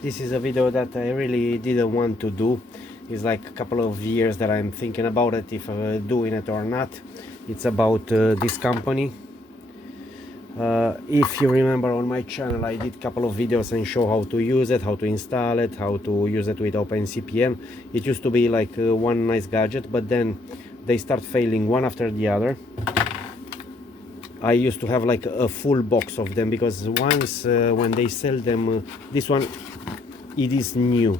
This is a video that I really didn't want to do. It's like a couple of years that I'm thinking about it, if doing it or not. It's about this company. If you remember, on my channel I did a couple of videos and show how to use it, how to install it, how to use it with OpenCPN. It used to be like one nice gadget, but then they start failing one after the other. I used to have like a full box of them, because once when they sell them, this one, it is new.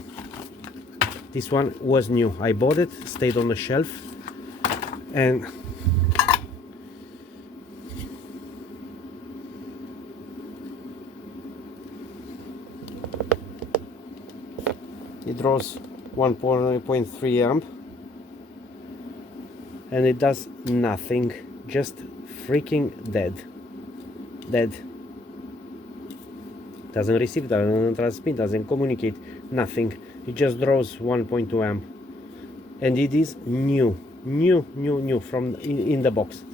This one was new. I bought it, stayed on the shelf, and it draws 1.3 amp, and it does nothing, just freaking dead. Doesn't receive, doesn't transmit, doesn't communicate, nothing. It just draws 1.2 amp, and it is new from in the box.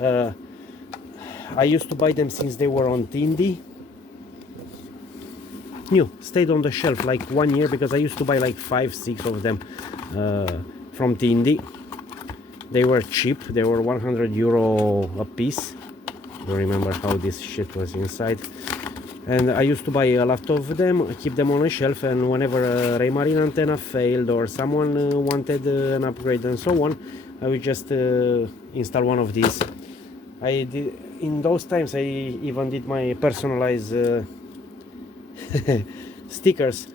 I used to buy them since they were on Tindy. New, stayed on the shelf like 1 year, because I used to buy like 5-6 of them from Tindy. They were cheap, they were 100 euro a piece. Don't remember how this shit was inside. And I used to buy a lot of them, keep them on a shelf, and whenever a Raymarine antenna failed or someone wanted an upgrade and so on, I would just install one of these. I did, in those times I even did my personalized stickers.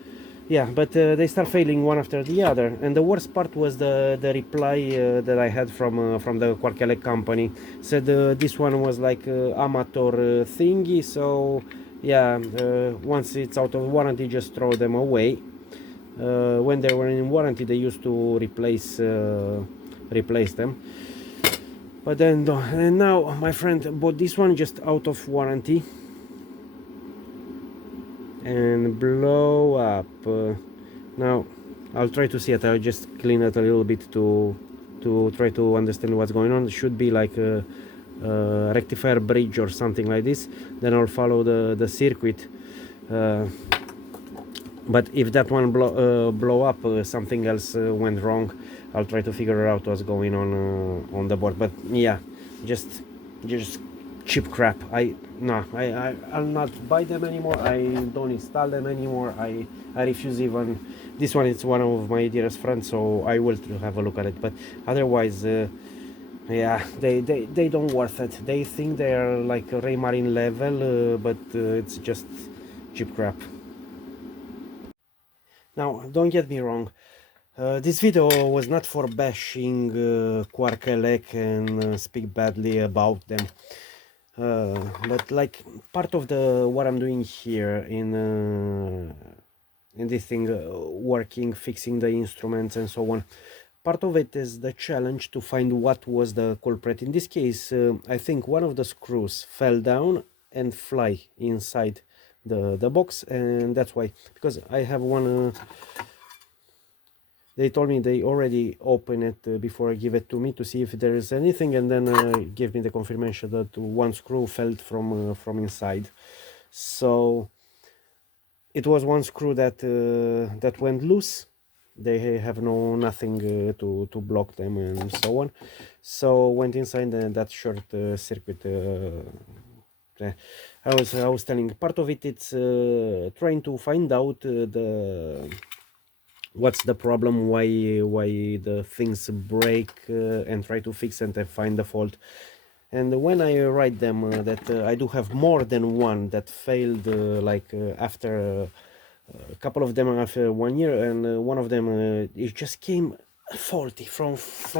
Yeah, but they start failing one after the other, and the worst part was the reply that I had from the quark company. Said this one was like amateur thingy, so yeah, once it's out of warranty, just throw them away. When they were in warranty, they used to replace them. But then, and now my friend bought this one just out of warranty, and blow up. Now I'll try to see it. I'll just clean it a little bit to try to understand what's going on. It should be like a rectifier bridge or something like this. Then I'll follow the circuit. But if that one blow up, something else went wrong. I'll try to figure out what's going on the board. But yeah, just cheap crap. I'll not buy them anymore. I don't install them anymore. I refuse even. This one is one of my dearest friends, so I will have a look at it. But otherwise, yeah, they don't worth it. They think they are like Raymarine level, but it's just cheap crap. Now, don't get me wrong. This video was not for bashing Quark and speak badly about them. But like part of what I'm doing here in this thing, working, fixing the instruments and so on, part of it is the challenge to find what was the culprit. In this case, I think one of the screws fell down and fly inside the box, and that's why, because I have one. They told me they already open it before I give it to me to see if there is anything, and then give me the confirmation that one screw fell from inside. So it was one screw that went loose. They have nothing to block them and so on. So went inside that short circuit. I was telling, part of it, it's trying to find out what's the problem, why the things break, and try to fix and find the fault. And when I write them that I do have more than one that failed, after a couple of them after 1 year, and one of them it just came faulty from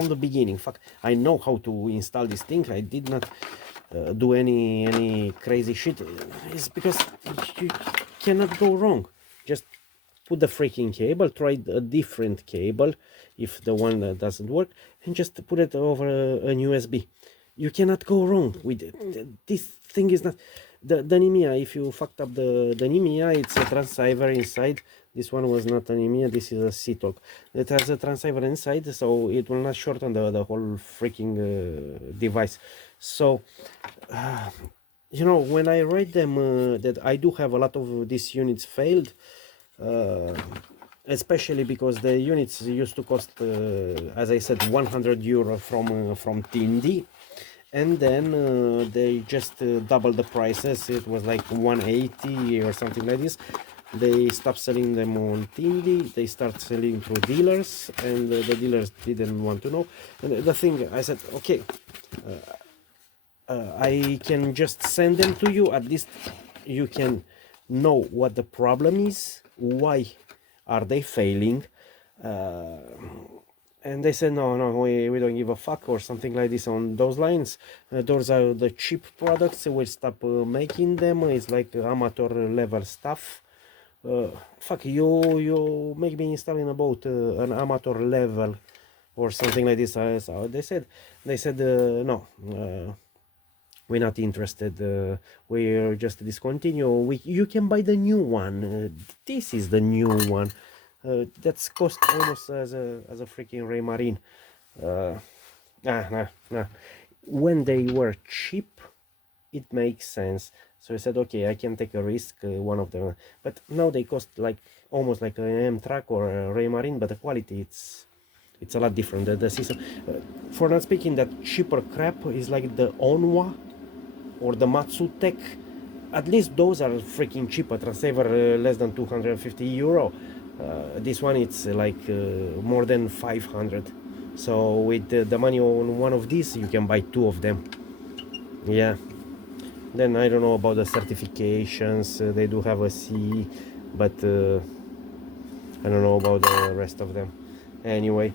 the beginning. Fuck, I know how to install this thing. I did not do any crazy shit. It's because you cannot go wrong. Just put the freaking cable, try a different cable if the one doesn't work, and just put it over an USB. You cannot go wrong with it. This thing is not the NIMIA. If you fucked up the NIMIA, it's a transceiver inside. This one was not an NIMIA, this is a C-Talk. It has a transceiver inside, so it will not shorten the whole freaking device. So you know, when I write them that I do have a lot of these units failed, uh, especially because the units used to cost, as I said, 100 euro from Tindi, and then they just doubled the prices. It was like 180 or something like this. They stopped selling them on Tindi. They start selling through dealers, and the dealers didn't want to know. And the thing, I said, okay, I can just send them to you. At least you can know what the problem is, why are they failing. uh, and they said, no, we don't give a fuck, or something like this on those lines. Those are the cheap products, we'll stop making them. It's like amateur level stuff. Fuck you make me installing a boat an amateur level or something like this. So they said no, we're not interested. We're just discontinue. You can buy the new one. This is the new one. That's cost almost as a freaking Ray Marine. Nah. When they were cheap, it makes sense. So I said, okay, I can take a risk, one of them. But now they cost like almost like an M truck or a Ray Marine, but the quality it's a lot different. The system, for not speaking, that cheaper crap is like the Onwa or the Matsutech. At least those are freaking cheap. A Transaver less than 250 euro. This one it's like more than 500. So with the money on one of these, you can buy two of them. Yeah. Then I don't know about the certifications. They do have a C, but I don't know about the rest of them. Anyway,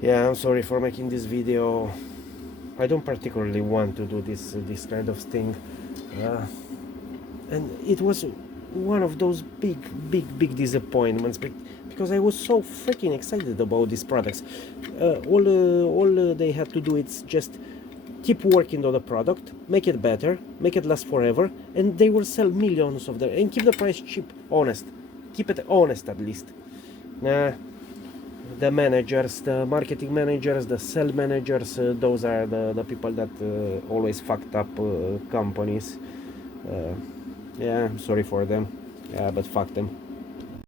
yeah, I'm sorry for making this video. I don't particularly want to do this kind of thing, and it was one of those big disappointments, because I was so freaking excited about these products. All they had to do is just keep working on the product, make it better, make it last forever, and they will sell millions of them and keep the price cheap, honest. Keep it honest at least. Nah, the managers, the marketing managers, the sales managers, those are the people that always fucked up companies. Yeah, I'm sorry for them. Yeah, but fuck them.